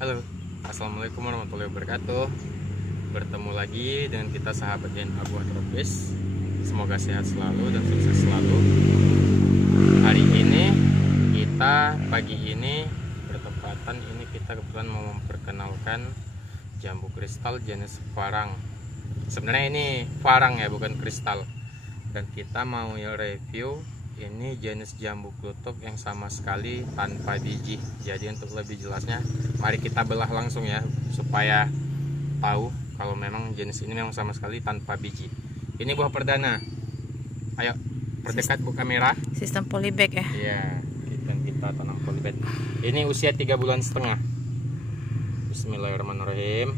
Halo, assalamualaikum warahmatullahi wabarakatuh. Bertemu lagi dengan kita sahabat DNA Buah Tropis. Semoga sehat selalu dan sukses selalu. Hari ini pagi ini bertepatan ini kita kebetulan mau memperkenalkan jambu kristal jenis farang. Sebenarnya ini farang ya, bukan kristal. Dan kita mau review ini jenis jambu kluthuk yang sama sekali tanpa biji. Jadi untuk lebih jelasnya, mari kita belah langsung ya, supaya tahu kalau memang jenis ini memang sama sekali tanpa biji. Ini buah perdana. Ayo perdekat bu kamera. Sistem polybag ya. Iya, kita tanam polybag. Ini usia 3,5 bulan. Bismillahirrahmanirrahim.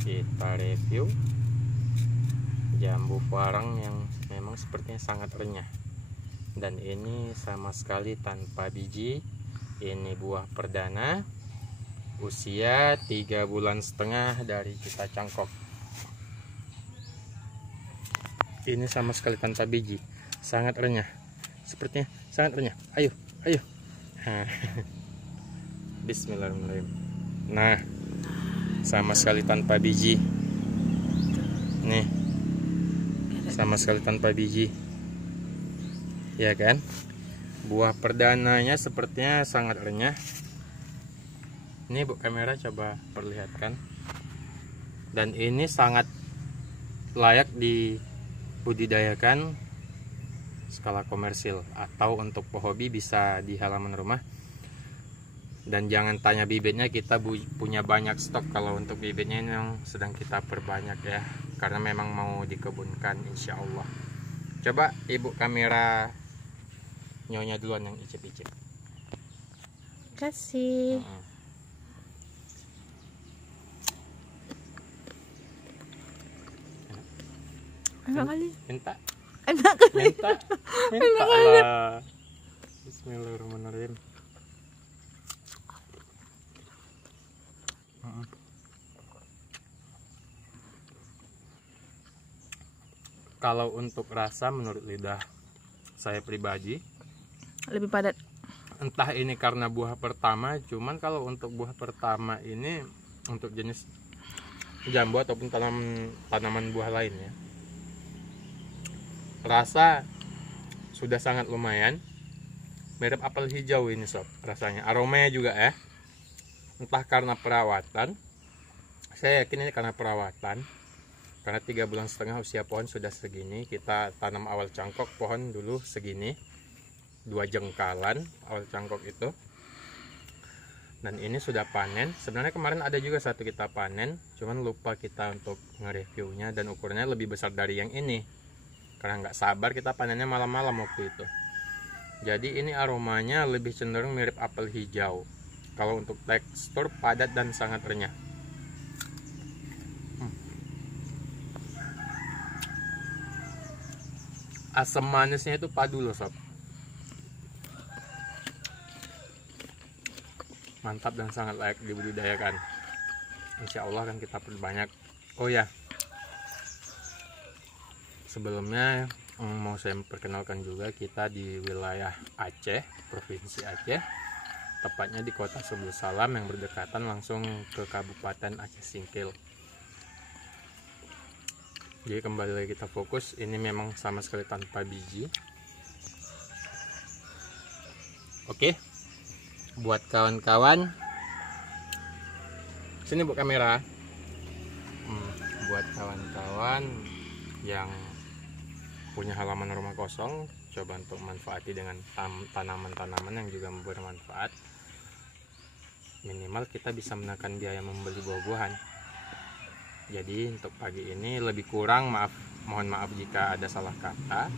Kita review jambu farang yang memang sepertinya sangat renyah, dan ini sama sekali tanpa biji. Ini buah perdana, usia 3,5 bulan dari kita cangkok. Ini sama sekali tanpa biji, sangat renyah, sepertinya sangat renyah. Ayo Bismillahirrahmanirrahim. Nah, sama sekali tanpa biji. Nih, sama sekali tanpa biji, ya kan? Buah perdananya sepertinya sangat renyah. Ini bu kamera coba perlihatkan. Dan ini sangat layak dibudidayakan skala komersil atau untuk pehobi, bisa di halaman rumah. Dan jangan tanya bibitnya, kita punya banyak stok. Kalau untuk bibitnya ini yang sedang kita perbanyak ya, karena memang mau dikebunkan insya Allah. Coba ibu kamera nyonya duluan yang icip-icip. Kasih. Enak kali. Minta. Enak kali. Minta lah. Bismillahirrahmanirrahim. Kalau untuk rasa menurut lidah saya pribadi Lebih padat. Entah ini karena buah pertama, cuman kalau untuk buah pertama ini untuk jenis jambu ataupun tanaman buah lainnya, rasa sudah sangat lumayan. Mirip apel hijau ini sob rasanya. Aromanya juga ya. Entah karena perawatan, saya yakin ini karena perawatan. Karena 3,5 bulan usia pohon sudah segini. Kita tanam awal cangkok, pohon dulu segini, 2 jengkalan awal cangkok itu. Dan ini sudah panen. Sebenarnya kemarin ada juga satu kita panen, cuman lupa kita untuk nge-reviewnya. Dan ukurannya lebih besar dari yang ini, karena nggak sabar kita panennya malam-malam waktu itu. Jadi ini aromanya lebih cenderung mirip apel hijau. Kalau untuk tekstur padat dan sangat renyah. Asam manisnya itu padu loh sob. Mantap dan sangat layak dibudidayakan. Insya Allah akan kita perbanyak. Oh ya, sebelumnya mau saya perkenalkan juga, kita di wilayah Aceh, Provinsi Aceh, tepatnya di kota Subul Salam yang berdekatan langsung ke Kabupaten Aceh Singkil. Jadi kembali lagi kita fokus, ini memang sama sekali tanpa biji. Oke, buat kawan-kawan, sini bu kamera. Buat kawan-kawan yang punya halaman rumah kosong, coba untuk manfaati dengan tanaman-tanaman yang juga bermanfaat. Minimal kita bisa menekan biaya membeli buah-buahan. Jadi untuk pagi ini lebih kurang, mohon maaf jika ada salah kata.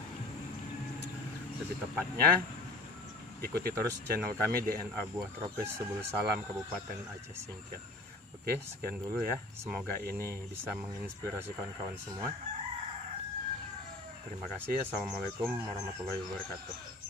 Lebih tepatnya, ikuti terus channel kami DNA Buah Tropis Subul Salam, Kabupaten Aceh Singkil. Oke, sekian dulu ya. Semoga ini bisa menginspirasi kawan-kawan semua. Terima kasih. Assalamualaikum warahmatullahi wabarakatuh.